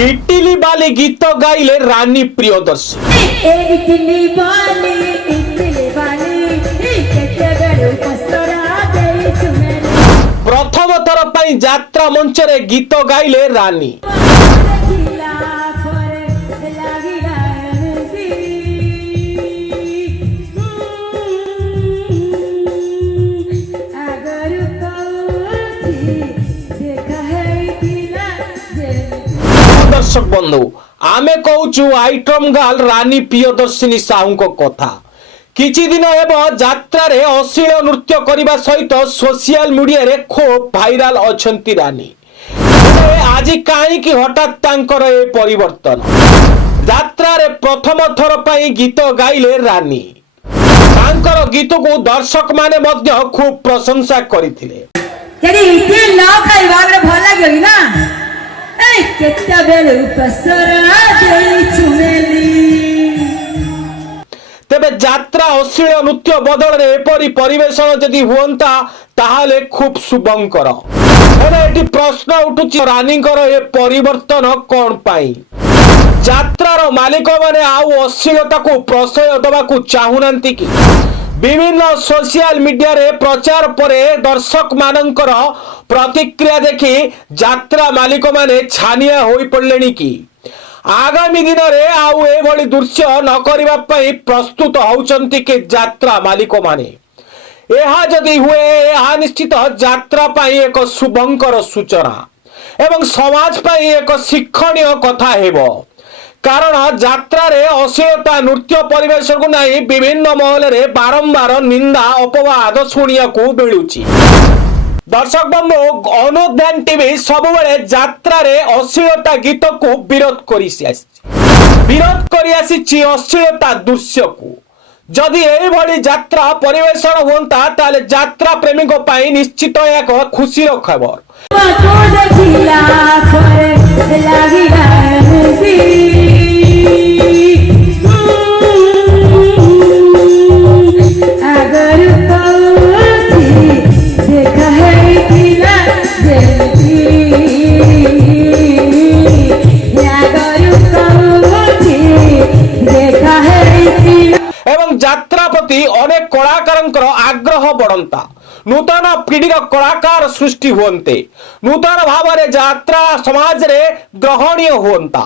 Italy वाली गीत गाइले रानी प्रियदर्शी। इटली वाली प्रथम थर पर यात्रा मंच रे गीत गाइले रानी। दर्शक बंधु आमे कहूचु आइटम गर्ल रानी प्रियदर्शिनी साहू को कथा। किछि दिन हेब यात्रा रे अश्लील नृत्य करने सहित सोशल मीडिया रे खूब भाइराल अछंती रानी। आज कहीं हठात तांकर ए परिवर्तन यात्रा रे प्रथम थर पर गीत गाइले रानी। तांकर गीत को दर्शक माने मध्य खूब प्रशंसा करथिले। यदि इते न खाइबा रे भल लागली ना ए केत्ता बेलु पसरा देई चुमेली। तेबे यात्रा अश्लील नृत्य बदल रे एपरी परिवेशन जदि हुंता ताहाले खूब शुभंकर। एटी प्रश्न उठुची रानीकर ए परिवर्तन कोन पाई। यात्रार मालिक माने आउ अश्लीलता को प्रश्रय दबाकू चाहुनांती कि विभिन्न सोशल मीडिया रे प्रचार परे दर्शक मानकर प्रतिक्रिया देखि यात्रा मालिक माने छानिया होई पड़लेनी कि आगामी दिन रे आउ ए भली दृश्य न करिबा पई प्रस्तुत होउचंती कि यात्रा मालिक माने। एहा जदि हुए एहा निश्चित यात्रा पाई एक शुभंकर सूचना एवं समाज पाई एक शिक्षणीय कथा हेबो। कारण यात्रा रे अश्लीलता नृत्य परिवेशन को नहीं विभिन्न महल रे बारंबार निंदा अपवाद शुणिया को मिलुची। दर्शक बंधु अनुध्यान टीवी सब बेले यात्रा रे अश्लीलता गीत को विरोध करी आसी अश्लीलता दृश्य को। जदि एभली यात्रा परिवेशन होता ताले यात्रा प्रेमी को पाई निश्चित एक खुशी खबर। एवं यात्रा प्रति अनेक कलाकार आग्रह बढ़ंता। नूतन पीढ़ीर कलाकार सृष्टि हुंते नूतन भाव में यात्रा समाज रे ग्रहणीय हुंता।